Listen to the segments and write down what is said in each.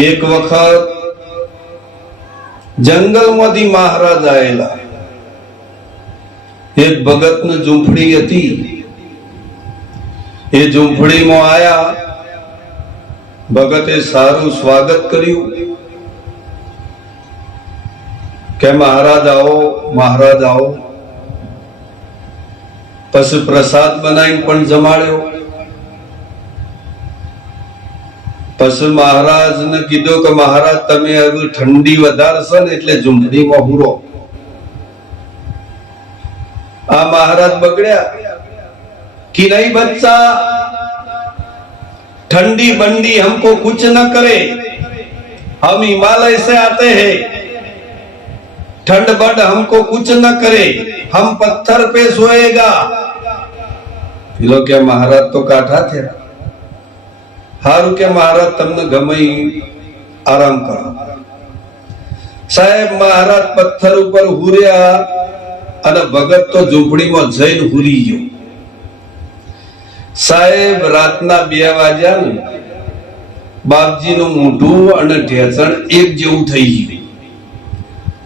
એક વખત જંગલમાંથી મહારાજ આવેલા. એક ભગતની ઝૂંપડી હતી. એ ઝૂંપડીમાં આયા. ભગતે સારું સ્વાગત કર્યું કે મહારાજ આવો, મહારાજ આવો. પછી પ્રસાદ બનાવીને પણ જમાડ્યો. પછી મહારાજને કીધું કે મહારાજ તમે હવે ઠંડી વધારે છે ને એટલે ઝૂંપડીમાં હુરો. આ મહારાજ બગડ્યા कि नहीं बच्चा, ठंडी बंडी हमको कुछ न करे, हम हिमालय से आते हैं, ठंड बंड हमको कुछ न करे, हम पत्थर पे सोएगा. પેલો કે મહારાજ તો કાઠા થયા. હારું કે મહારાજ તમને ગમે આરામ કરો. સાહેબ મહારાજ પથ્થર ઉપર હુર્યા અને ભગત તો ઝૂંપડીમાં જઈને હુરી ગયો. સાહેબ રાતના 2 વાગ્યા ને બાપજીનું મોઢું અને ઢેચણ એક જેવું થઈ ગયું.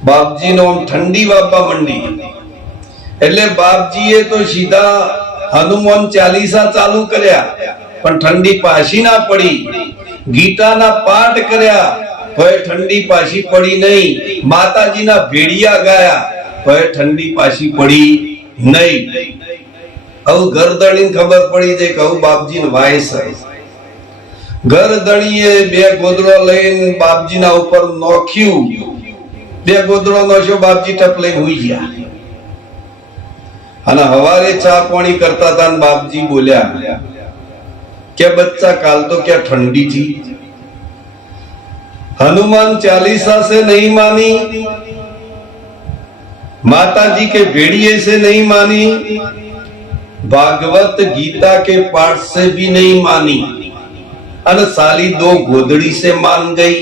બાપજીનો આમ ઠંડી વાપવા માંડી. એટલે બાપજીએ તો સીધા હનુમાન ચાલીસા ચાલુ કર્યા, પણ ઠંડી પાછી ના પડી. ગીતાના પાઠ કર્યા, તોય ઠંડી પાછી પડી નહીં. માતાજીના ભેડિયા ગાયા, તોય ઠંડી પાછી પડી નહીં. હવે ગરદણી ખબર પડી જાય કે હવે બાપજીને વાયસ આવી. ગરદણીએ 2 ગોદડો લઈને બાપજીના ઉપર નોખ્યું. 2 ગોદડો નોખ્યો, બાપજી ટપ લઈને હુઈ ગયા. અને હવારે ચા પાણી કરતા હતા ને બાપજી બોલ્યા કે બચ્ચા કાલ તો क्या ठंडी थी, हनुमान चालीसा से नहीं मानी, माताजी के भेड़िए से नहीं मानी, भागवत गीता के पाठ से भी नहीं मानी, और साली 2 गोदड़ी से मान गई.